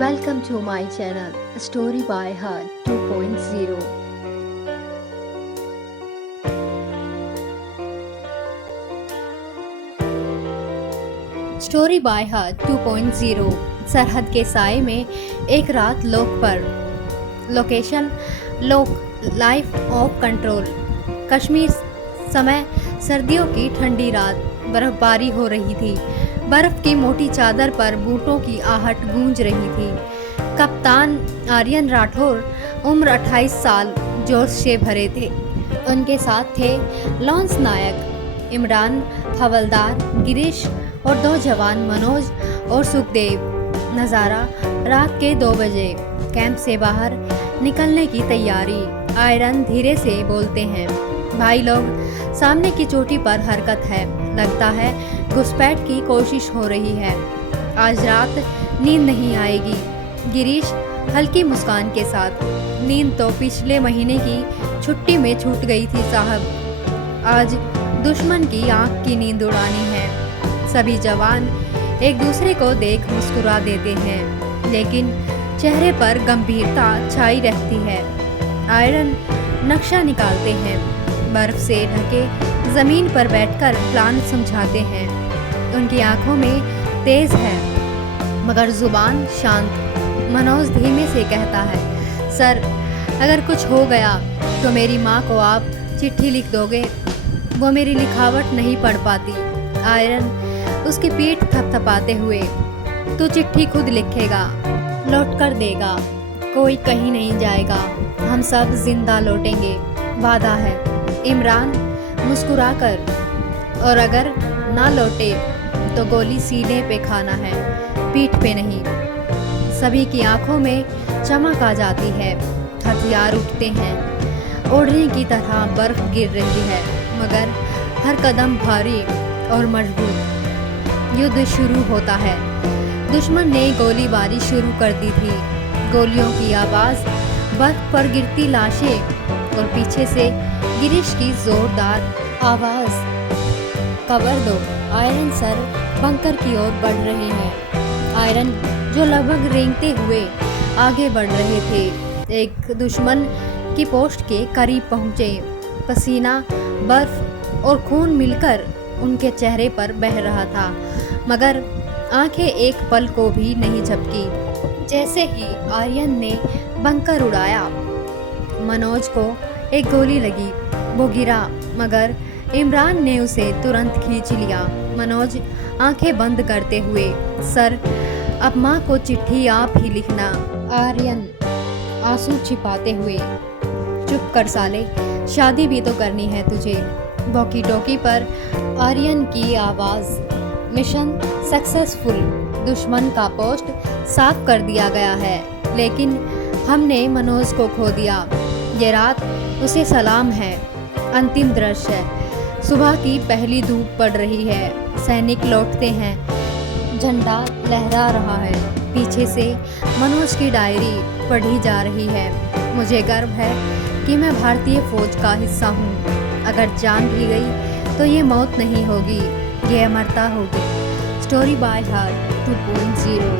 Welcome to my channel, Story by Heart 2.0. Story by heart 2.0। सरहद के साए में एक रात लोक पर। लोकेशन लोक लाइफ ऑफ कंट्रोल। कश्मीर। समय सर्दियों की ठंडी रात। बर्फबारी हो रही थी। बर्फ की मोटी चादर पर बूटों की आहट गूंज रही थी। कप्तान आर्यन राठौर उम्र 28 साल, जोश से भरे थे। उनके साथ थे लॉन्स नायक, इमरान, हवलदार गिरीश और दो जवान मनोज और सुखदेव। नज़ारा रात के 2 बजे। कैंप से बाहर निकलने की तैयारी। आयरन धीरे से बोलते हैं, भाई लोग, सामने की चोटी पर हरकत है। लगता है घुसपैठ की कोशिश हो रही है। आज रात नींद नहीं आएगी। गिरीश हल्की मुस्कान के साथ, नींद तो पिछले महीने की छुट्टी में छूट गई थी साहब। आज दुश्मन की आंख की नींद उड़ानी है। सभी जवान एक दूसरे को देख मुस्कुरा देते हैं, लेकिन चेहरे पर गंभीरता छाई रहती है। आयरन नक्शा निकालते हैं। बर्फ से ढके जमीन पर बैठकर प्लान समझाते हैं। उनकी आंखों में तेज है मगर जुबान शांत। मनोज धीमे से कहता है, सर, अगर कुछ हो गया तो मेरी माँ को आप चिट्ठी लिख दोगे? वो मेरी लिखावट नहीं पढ़ पाती। आयरन उसकी पीठ थपथपाते हुए, तू चिट्ठी खुद लिखेगा, लौट कर देगा। कोई कहीं नहीं जाएगा, हम सब जिंदा लौटेंगे, वादा है। इमरान मुस्कुराकर, और अगर ना लौटे तो गोली सीने पे खाना है, पीठ पे नहीं। सभी की आंखों में चमक आ जाती है। हथियार उठते हैं। ओढ़ने की तरह बर्फ गिर रही है, मगर हर कदम भारी और मजबूत। युद्ध शुरू होता है। दुश्मन ने गोलीबारी शुरू कर दी थी। गोलियों की आवाज़, बर्फ पर गिरती लाशें और पीछे से गिरीश की जोरदार आवाज़, कवर दो। आयरन सर बंकर की ओर बढ़ रहे हैं। आयरन जो लगभग रेंगते हुए आगे बढ़ रहे थे, एक दुश्मन की पोस्ट के करीब पहुँचे। पसीना, बर्फ और खून मिलकर उनके चेहरे पर बह रहा था, मगर आंखें एक पल को भी नहीं झपकी। जैसे ही आर्यन ने बंकर उड़ाया, मनोज को एक गोली लगी। वो गिरा, मगर इमरान ने उसे तुरंत खींच लिया। मनोज आंखें बंद करते हुए, सर, अब माँ को चिट्ठी आप ही लिखना। आर्यन आंसू छिपाते हुए, चुप कर साले, शादी भी तो करनी है तुझे। वॉकी टॉकी पर आर्यन की आवाज़, मिशन सक्सेसफुल। दुश्मन का पोस्ट साफ कर दिया गया है, लेकिन हमने मनोज को खो दिया। ये रात उसे सलाम है। अंतिम दृश्य। सुबह की पहली धूप पड़ रही है। सैनिक लौटते हैं। झंडा लहरा रहा है। पीछे से मनोज की डायरी पढ़ी जा रही है। मुझे गर्व है कि मैं भारतीय फौज का हिस्सा हूँ। अगर जान भी गई तो ये मौत नहीं होगी, ये अमरता होगी। Story by heart 2.0।